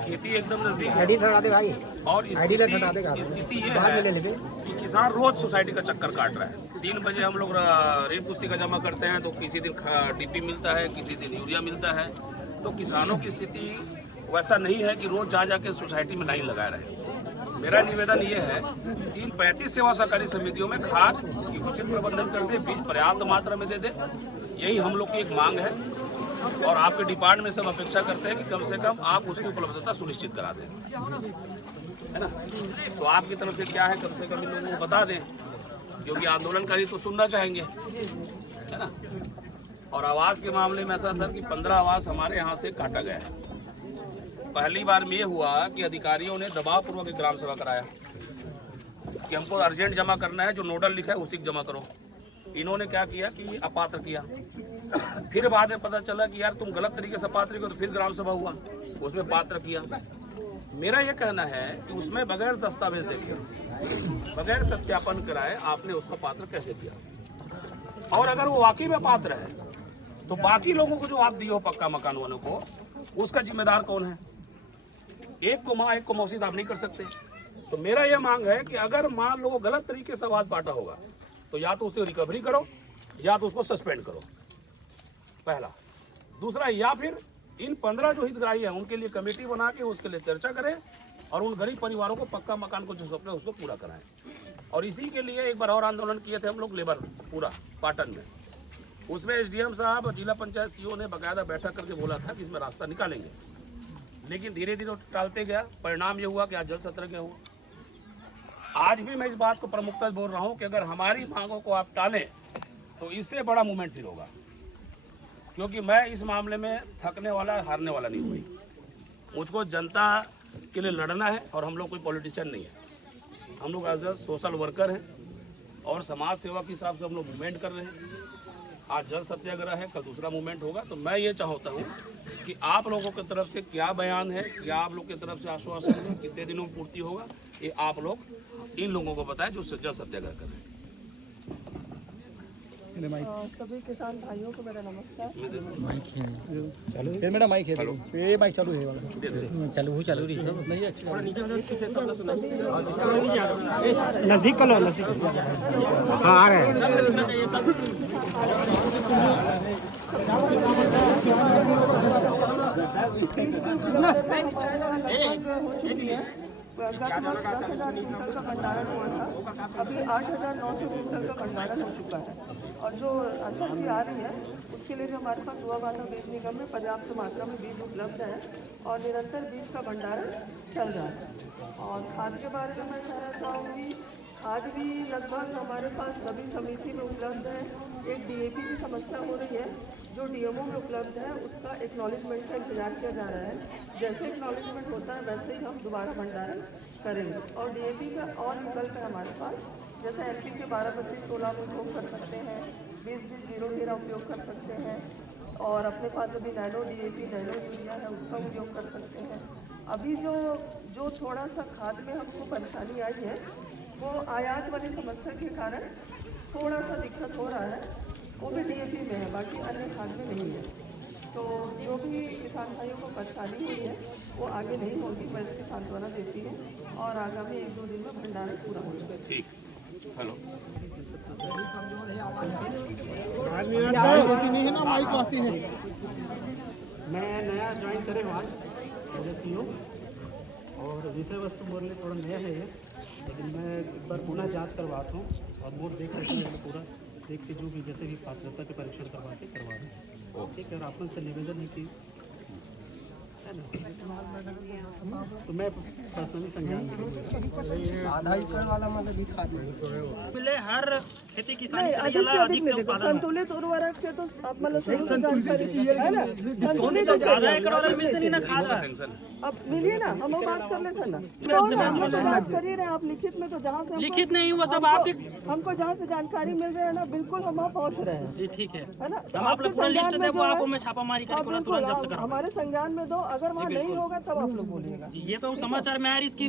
खेती एकदम नजदीक है आईडी थोड़ा दे भाई। और आईडी ले थोड़ा देगा स्थिति ये बाद में है ले लेंगे। कि किसान रोज सोसाइटी का चक्कर काट रहा है। 3 बजे हम लोग रेत पुस्तिका जमा करते हैं तो किसी दिन डीपी मिलता है, किसी दिन यूरिया मिलता है। तो किसानों की स्थिति वैसा नहीं है कि रोज जा जाके सोसाइटी में लाइन लगाए रहे। मेरा निवेदन ये है कि इन 35 सेवा सहकारी समितियों में खाद की उचित प्रबंधन कर दे, बीज पर्याप्त मात्रा में दे दे। यही हम लोग की एक मांग है और आपके डिपार्टमेंट से हम अपेक्षा करते हैं कि कम से कम आप उसकी उपलब्धता सुनिश्चित करा दें, है ना। तो आपकी तरफ से क्या है, कम से कम इन लोगों को बता दें, क्योंकि आंदोलनकारी तो सुनना चाहेंगे, है ना। और आवास के मामले में ऐसा सर कि 15 आवास हमारे यहाँ से काटा गया है। पहली बार में ये हुआ कि अधिकारियों ने दबाव पूर्वक एक ग्राम सभा कराया कि हमको अर्जेंट जमा करना है, जो नोडल लिखा है उसी को जमा करो। इन्होंने क्या किया कि अपात्र किया। फिर बाद में पता चला कि यार तुम गलत तरीके से पात्र किया, तो फिर ग्राम सभा हुआ, उसमें पात्र किया। मेरा ये कहना है कि उसमें बगैर दस्तावेज देखे, बगैर सत्यापन कराए आपने उसको पात्र कैसे किया। और अगर वो वाकई में पात्र है तो बाकी लोगों को जो आप दिए हो पक्का मकान वालों को, उसका जिम्मेदार कौन है। एक को माँ एक को मौसी आप नहीं कर सकते। तो मेरा यह मांग है कि अगर मान लो गलत तरीके से आवाज बांटा होगा तो या तो उसे रिकवरी करो या तो उसको सस्पेंड करो, पहला। दूसरा, या फिर इन 15 जो हितग्राही हैं उनके लिए कमेटी बना के उसके लिए चर्चा करें और उन गरीब परिवारों को पक्का मकान को जो सपना है उसको पूरा कराएं। और इसी के लिए एक बार और आंदोलन किए थे हम लोग लेबर पूरा पाटन में। उसमें एसडीएम साहब और जिला पंचायत सीओ ने बाकायदा बैठक करके बोला था कि इसमें रास्ता निकालेंगे, लेकिन धीरे धीरे टालते गया। परिणाम ये हुआ कि आज जल सत्र हुआ। आज भी मैं इस बात को प्रमुखता से बोल रहा हूँ कि अगर हमारी मांगों को आप टालें तो इससे बड़ा मूवमेंट फिर होगा, क्योंकि मैं इस मामले में थकने वाला हारने वाला नहीं हुई। मुझको जनता के लिए लड़ना है और हम लोग कोई पॉलिटिशियन नहीं है। हम लोग एज अ सोशल वर्कर हैं और समाज सेवा के हिसाब से हम लोग मूवमेंट कर रहे हैं। आज जल सत्याग्रह है, कल दूसरा मूवमेंट होगा। तो मैं ये चाहता हूँ कि आप लोगों की तरफ से क्या बयान है, क्या आप लोग की तरफ से आश्वासन है, कितने दिनों में पूर्ति होगा, ये आप लोग इन लोगों को बताएं जो जल सत्याग्रह कर रहे हैं। सभी किसान भाइयों को मेरा नमस्कार। चलो मेरा माइक है, ये माइक चालू है, चालू रही सब नहीं। अच्छा नजदीक कर लो, नजदीक। हाँ आ रहे हैं। गत वर्ष 10,000 क्विंटल का भंडारण हुआ था, अभी 8,900 क्विंटल का भंडारण हो चुका है। और जो अथक आ रही है उसके लिए भी हमारे पास दुआ बांधा बीज निगम में पर्याप्त मात्रा में बीज उपलब्ध है और निरंतर बीज का भंडारण चल रहा है। और खाद के बारे में मैं कहना चाहूँगी, खाद भी लगभग हमारे पास सभी समिति में उपलब्ध है। एक डीएपी की समस्या हो रही है जो डीएमओ में उपलब्ध है, उसका एक्नॉलेजमेंट का इंतजार किया जा रहा है। जैसे एक्नॉलेजमेंट होता है वैसे ही हम दोबारा भंडारण करेंगे। और डीएपी का और विकल्प है हमारे पास, जैसे एलपी के 12-25-16 में उपयोग कर सकते हैं, 20-20-0-13 उपयोग कर सकते हैं। और अपने पास अभी नैनो डीएपी नैनो यूरिया है, उसका उपयोग कर सकते हैं। अभी जो थोड़ा सा खाद में हमको परेशानी आई है वो आयात वाली समस्या के कारण थोड़ा सा दिक्कत हो रहा है, वो भी डीएपी में है, बाकी अन्य खाद में नहीं है। तो जो भी किसान भाइयों को परेशानी हुई है वो आगे नहीं होगी, मैं इसकी सांत्वना देती हूँ और आगामी 1-2 दिन में भंडारण पूरा हो जाएगा। ठीक, हेलो। मैं नया ज्वाइन करे आज एज ए सीओ और विषय वस्तु बोलने थोड़ा नया है ये, लेकिन मैं एक बार पुनः जांच करवाता हूँ और बोर्ड देख करके पूरा देख के जो भी जैसे भी पात्रता के परीक्षण करवा दूँ। ठीक है, और आपन से निवेदन है कि है ना, तो मैं पर्सनली संज्ञान आधा एकड़ वाला मतलब भी खाद मिले हर खेती किसानी अधिक से अधिक मिलेगा। संतुलित उर्वरक के तो आप मतलब जानकारी है ना, संतुलित आधा एकड़ वाला मिलते नहीं ना खाद सेंक्शन अब मिलिए ना, हम बात कर लेते ना। तो जांच करिए ना आप लिखित में, तो जहाँ से लिखित नहीं हुआ सब आपके, हमको जहाँ से जानकारी मिल रहा है ना, बिल्कुल हम वहाँ पहुँच रहे हैं। जी ठीक है, है ना। हम आप लोग पूरा लिस्ट दे वो आपको मैं छापामारी करके पूरा तुरंत जब्त करूंगा। हमारे संज्ञान में दो, अगर वहाँ नहीं होगा तब आप लोग बोलिएगा। ये तो समाचार में आ रही इसकी